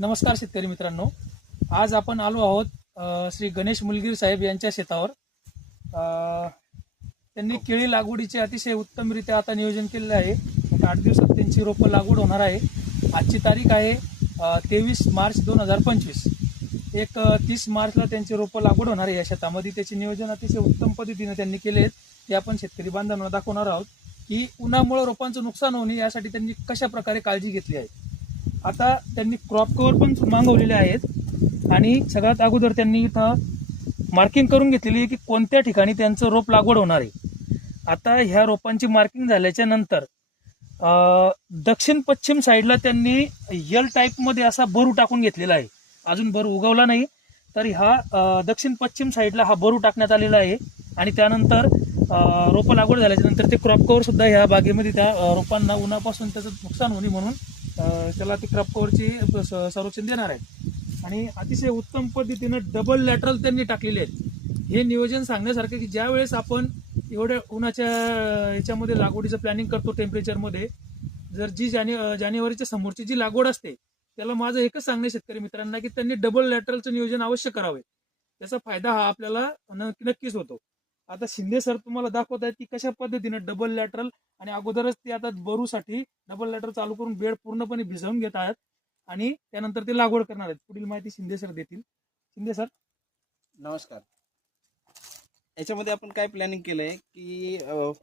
नमस्कार शेतकरी मित्रांनो, आज आपण आलो आहोत श्री गणेश मुलगीर साहेब यांच्या शेतावर. त्यांनी केळी लागवडीचे अतिशय उत्तमरित्या आता नियोजन केलेलं आहे. 8 दिवसात त्यांची रोपं लागवड होणार आहे. आजची तारीख आहे 23 मार्च 2025. 30 मार्चला त्यांची रोपं लागवड होणार आहे. या शेतामध्ये त्याचे नियोजन अतिशय उत्तम पद्धतीने त्यांनी केले आहेत. ते आपण शेतकरी बांधवांना दाखवणार आहोत की उन्हामुळे रोपांचं नुकसान होऊ नये यासाठी त्यांनी कशा प्रकारे काळजी घेतली आहे. आता त्यांनी क्रॉप कव्हर पण मागवलेले आहेत आणि सगळ्यात अगोदर त्यांनी इथं मार्किंग करून घेतलेली आहे की कोणत्या ठिकाणी त्यांचं रोप लागवड होणार आहे. आता ह्या रोपांची मार्किंग झाल्याच्या नंतर दक्षिण पश्चिम साईडला त्यांनी यल टाईपमध्ये असा बरू टाकून घेतलेला आहे. अजून बरू उगवला नाही, तर हा दक्षिण पश्चिम साईडला हा बरू टाकण्यात आलेला आहे. आणि त्यानंतर रोपं लागवड झाल्याच्या नंतर ते क्रॉप कव्हर सुद्धा ह्या बागेमध्ये त्या रोपांना उन्हापासून त्याचं नुकसान होणे म्हणून त्याला ते क्रॉप कव्हरची संरक्षण देणार आहे. आणि अतिशय उत्तम पद्धतीनं डबल लॅटरल त्यांनी टाकलेले आहेत. हे नियोजन सांगण्यासारखं की ज्या वेळेस आपण एवढ्या उन्हाच्या याच्यामध्ये लागवडीचं प्लॅनिंग करतो टेम्परेचरमध्ये, जर जी जानेवारीच्या समोरची जी लागवड असते त्याला माझं एकच सांगणे शेतकरी मित्रांना की त्यांनी डबल लॅटरलचं नियोजन अवश्य करावे. त्याचा फायदा हा आपल्याला नक्कीच होतो. आता शिंदे सर तुम्हाला दाखवत आहेत की कशा पद्धतीनं डबल लॅटरल, आणि अगोदरच ते आता बरूसाठी डबल लॅटरल चालू करून बेड पूर्णपणे भिजवून घेत आहेत आणि त्यानंतर ते लागवड करणार आहेत. पुढील माहिती शिंदे सर देतील. शिंदे सर, नमस्कार. याच्यामध्ये आपण काय प्लॅनिंग केलंय की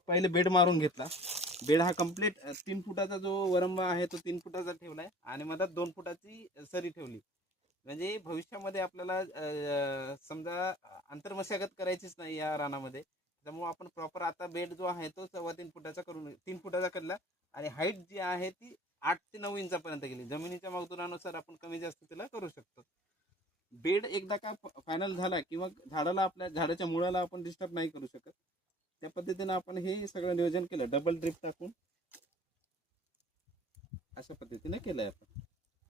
पहिले बेड मारून घेतला. बेड हा कम्प्लीट 3 फुटाचा जो वरंबा आहे तो 3 फुटाचा ठेवलाय आणि मधात 2 फुटाची सरी ठेवली. म्हणजे भविष्यामध्ये आपल्याला समजा अंतर्मशागत करायचीच नाही या रानामध्ये, त्यामुळे आपण प्रॉपर आता बेड जो आहे तो 3.25 फुटाचा करून 3 फुटाचा केला. आणि हाईट जी आहे ती 8 ते 9 इंचापर्यंत गेली. जमिनीच्या मापदुरानुसार आपण कमी जास्त तिला करू शकतो. बेड एकदा का फायनल झाला किंवा झाडाला आपल्या झाडाच्या मुळाला आपण डिस्टर्ब नाही करू शकत, त्या पद्धतीने आपण हे सगळं नियोजन केलं. डबल ड्रिप टाकून अशा पद्धतीने केलंय आपण.